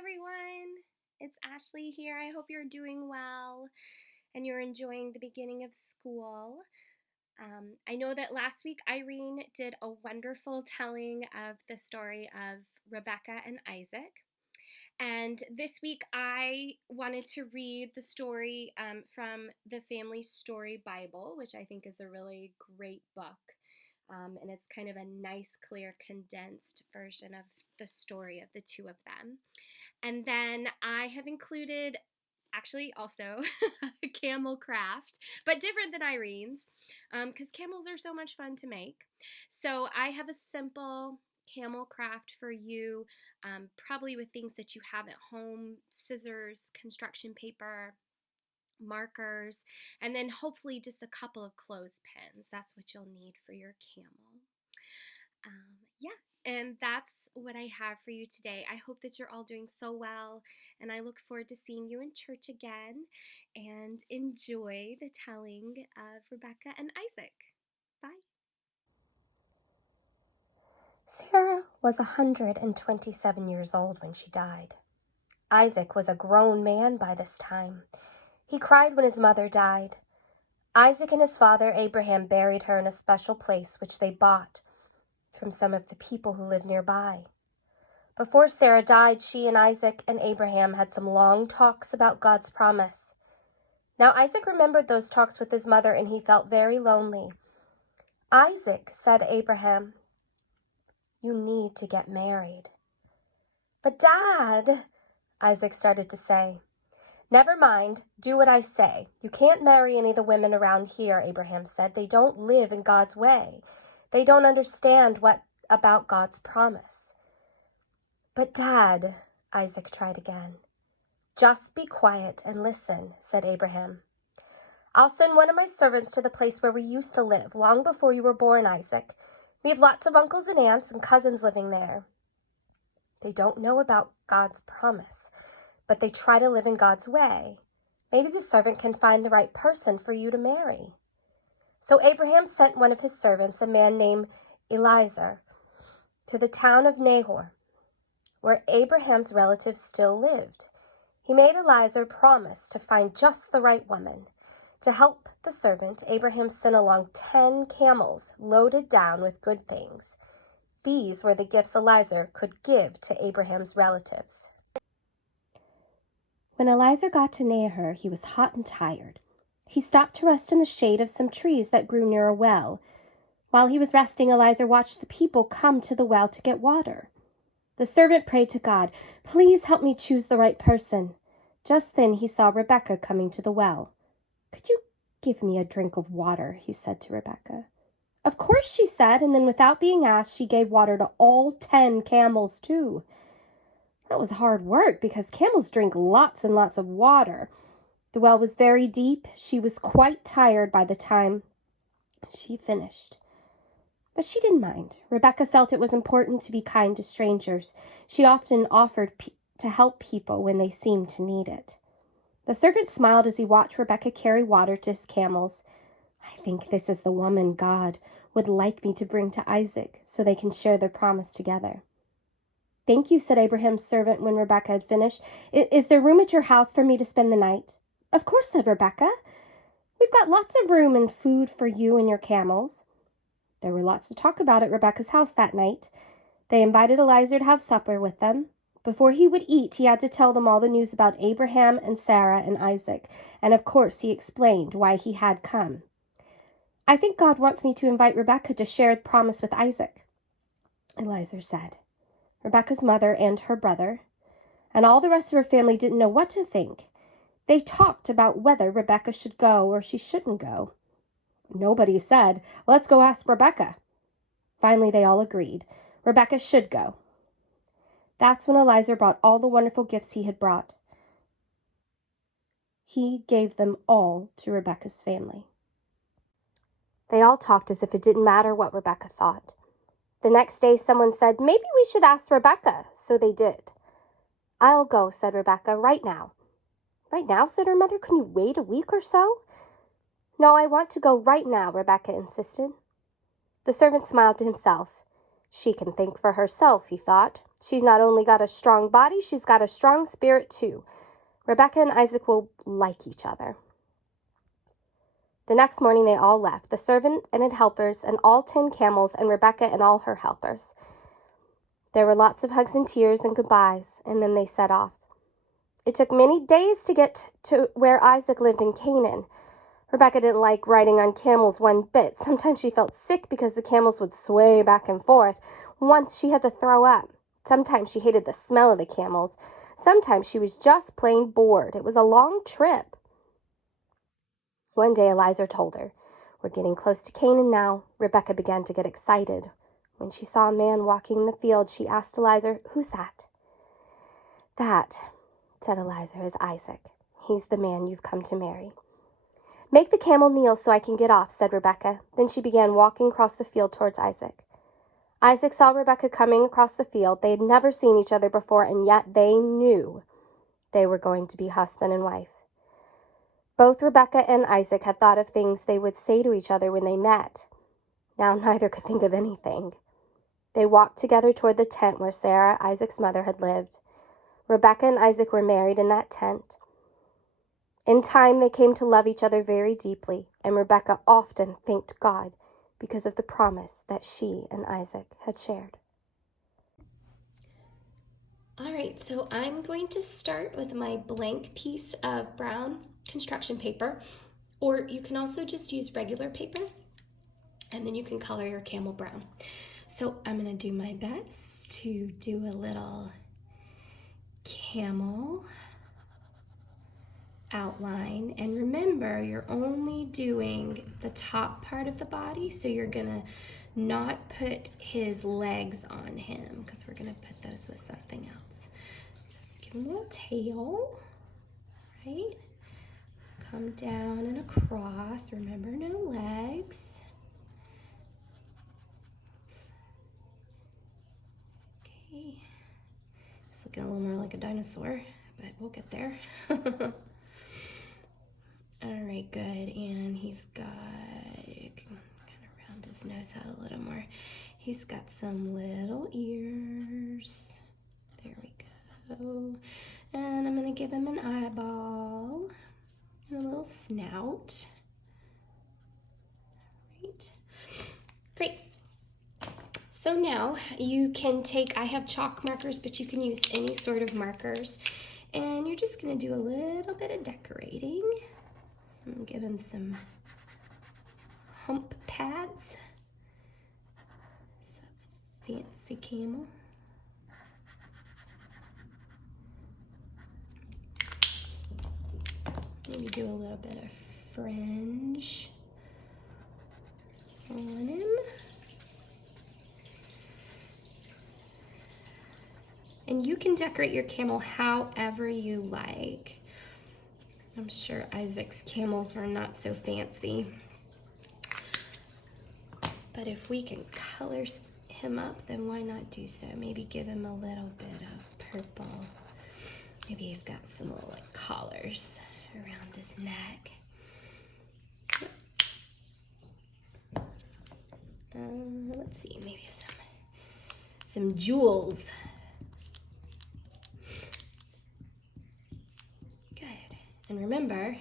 everyone. It's Ashley here. I hope you're doing well and you're enjoying the beginning of school. I know that last week Irene did a wonderful telling of the story of Rebecca and Isaac. And this week I wanted to read the story from the Family Story Bible, which I think is a really great book. And it's kind of a nice, clear, condensed version of the story of the two of them. And then I have included, actually also, a camel craft, but different than Irene's, because camels are so much fun to make. So I have a simple camel craft for you, probably with things that you have at home: scissors, construction paper, markers, and then hopefully just a couple of clothespins. That's what you'll need for your camel. And that's what I have for you today. I hope that you're all doing so well, and I look forward to seeing you in church again, and enjoy the telling of Rebecca and Isaac. Bye. Sarah was 127 years old when she died. Isaac was a grown man by this time. He cried when his mother died. Isaac and his father Abraham buried her in a special place which they bought from some of the people who lived nearby. Before Sarah died, she and Isaac and Abraham had some long talks about God's promise. Now Isaac remembered those talks with his mother, and he felt very lonely. Isaac said to Abraham, "You need to get married." "But Dad," Isaac started to say. "Never mind, do what I say. You can't marry any of the women around here," Abraham said. "They don't live in God's way. They don't understand about God's promise." "But Dad," Isaac tried again. "Just be quiet and listen," said Abraham. "I'll send one of my servants to the place where we used to live long before you were born, Isaac. We have lots of uncles and aunts and cousins living there. They don't know about God's promise, but they try to live in God's way. Maybe the servant can find the right person for you to marry." So Abraham sent one of his servants, a man named Eliezer, to the town of Nahor, where Abraham's relatives still lived. He made Eliezer promise to find just the right woman. To help the servant, Abraham sent along 10 camels loaded down with good things. These were the gifts Eliezer could give to Abraham's relatives. When Eliezer got to Nahor, he was hot and tired. He stopped to rest in the shade of some trees that grew near a well. While he was resting, Eliezer watched the people come to the well to get water. The servant prayed to God, "Please help me choose the right person." Just then he saw Rebecca coming to the well. "Could you give me a drink of water?" he said to Rebecca. "Of course," she said, and then without being asked, she gave water to all 10 camels too. That was hard work because camels drink lots and lots of water. The well was very deep. She was quite tired by the time she finished. But she didn't mind. Rebecca felt it was important to be kind to strangers. She often offered to help people when they seemed to need it. The servant smiled as he watched Rebecca carry water to his camels. "I think this is the woman God would like me to bring to Isaac so they can share their promise together." "Thank you," said Abraham's servant when Rebecca had finished. Is there room at your house for me to spend the night?" "Of course," said Rebecca. "We've got lots of room and food for you and your camels." There were lots to talk about at Rebecca's house that night. They invited Eliezer to have supper with them. Before he would eat, he had to tell them all the news about Abraham and Sarah and Isaac, and of course he explained why he had come. "I think God wants me to invite Rebecca to share the promise with Isaac," Eliezer said. Rebecca's mother and her brother, and all the rest of her family didn't know what to think. They talked about whether Rebecca should go or she shouldn't go. Nobody said, "Let's go ask Rebecca." Finally, they all agreed. Rebecca should go. That's when Eliezer brought all the wonderful gifts he had brought. He gave them all to Rebecca's family. They all talked as if it didn't matter what Rebecca thought. The next day, someone said, "Maybe we should ask Rebecca." So they did. "I'll go," said Rebecca, "right now." "Right now?" said her mother. "Can you wait a week or so?" "No, I want to go right now," Rebecca insisted. The servant smiled to himself. She can think for herself, he thought. She's not only got a strong body, she's got a strong spirit too. Rebecca and Isaac will like each other." The next morning they all left, the servant and his helpers and all 10 camels and Rebecca and all her helpers. There were lots of hugs and tears and goodbyes, and then they set off. It took many days to get to where Isaac lived in Canaan. Rebecca didn't like riding on camels one bit. Sometimes she felt sick because the camels would sway back and forth. Once she had to throw up. Sometimes she hated the smell of the camels. Sometimes she was just plain bored. It was a long trip. One day Eliza told her, "We're getting close to Canaan now." Rebecca began to get excited. When she saw a man walking in the field, she asked Eliza, "Who's that?" "That," said Eliza, "is Isaac. He's the man you've come to marry." "Make the camel kneel so I can get off," said Rebecca. Then she began walking across the field towards Isaac. Isaac saw Rebecca coming across the field. They had never seen each other before, and yet they knew they were going to be husband and wife. Both Rebecca and Isaac had thought of things they would say to each other when they met. Now neither could think of anything. They walked together toward the tent where Sarah, Isaac's mother, had lived. Rebecca and Isaac were married in that tent. In time, they came to love each other very deeply, and Rebecca often thanked God because of the promise that she and Isaac had shared. All right, so I'm going to start with my blank piece of brown construction paper, or you can also just use regular paper, and then you can color your camel brown. So I'm going to do my best to do a little camel outline. And remember, you're only doing the top part of the body, so you're going to not put his legs on him because we're going to put those with something else. So give him a little tail, right? Come down and across. Remember, no legs. Okay. It's looking a little more like a dinosaur, but we'll get there. All right, good. And he's got, kind of round his nose out a little more. He's got some little ears. There we go. And I'm gonna give him an eyeball and a little snout. All right, great. So now you can take, I have chalk markers, but you can use any sort of markers. And you're just gonna do a little bit of decorating. So I'm gonna give him some hump pads. Fancy camel. Maybe do a little bit of fringe on him. And you can decorate your camel however you like. I'm sure Isaac's camels are not so fancy. But if we can color him up, then why not do so? Maybe give him a little bit of purple. Maybe he's got some little like collars around his neck. Let's see, maybe some jewels. Good. And remember,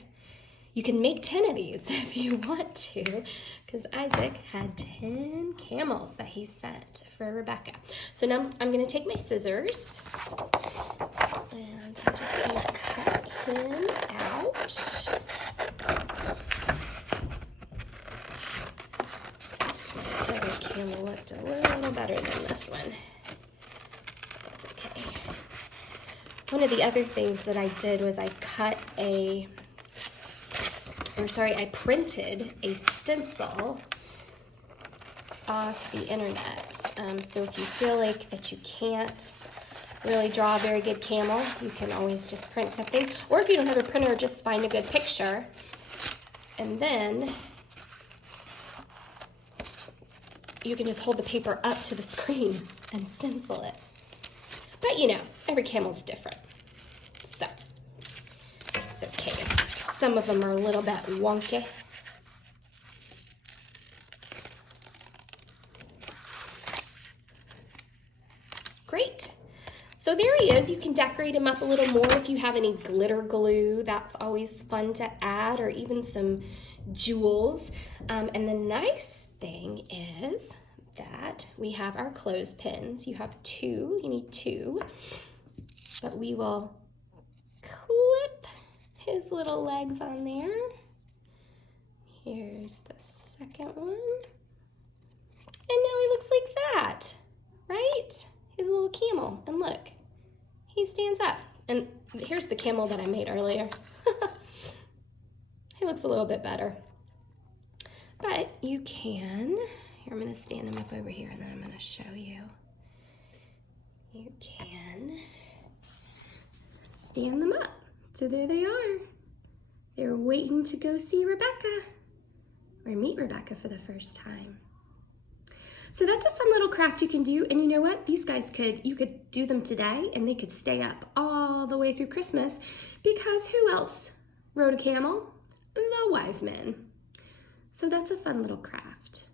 you can make 10 of these if you want to, because Isaac had 10 camels that he sent for Rebecca. So now I'm going to take my scissors, and I'm just going to cut him out. This other camel looked a little better than this one. That's okay. One of the other things that I did was I printed a stencil off the internet. So if you feel like that you can't really draw a very good camel, you can always just print something. Or if you don't have a printer, just find a good picture. And then you can just hold the paper up to the screen and stencil it. But you know, every camel's different. So it's okay. Some of them are a little bit wonky. Great. So there he is. You can decorate him up a little more if you have any glitter glue. That's always fun to add, or even some jewels. And the nice thing is that we have our clothespins. You have two, you need two. But we will clip his little legs on there. Here's the second one. And now he looks like that, right? His little camel. And look, he stands up. And here's the camel that I made earlier. He looks a little bit better. But you can, here, I'm gonna stand him up over here and then I'm gonna show you. You can stand them up. So there they are. They're waiting to go see Rebecca or meet Rebecca for the first time. So that's a fun little craft you can do. And you know what? These guys you could do them today and they could stay up all the way through Christmas, because who else rode a camel? The wise men. So that's a fun little craft.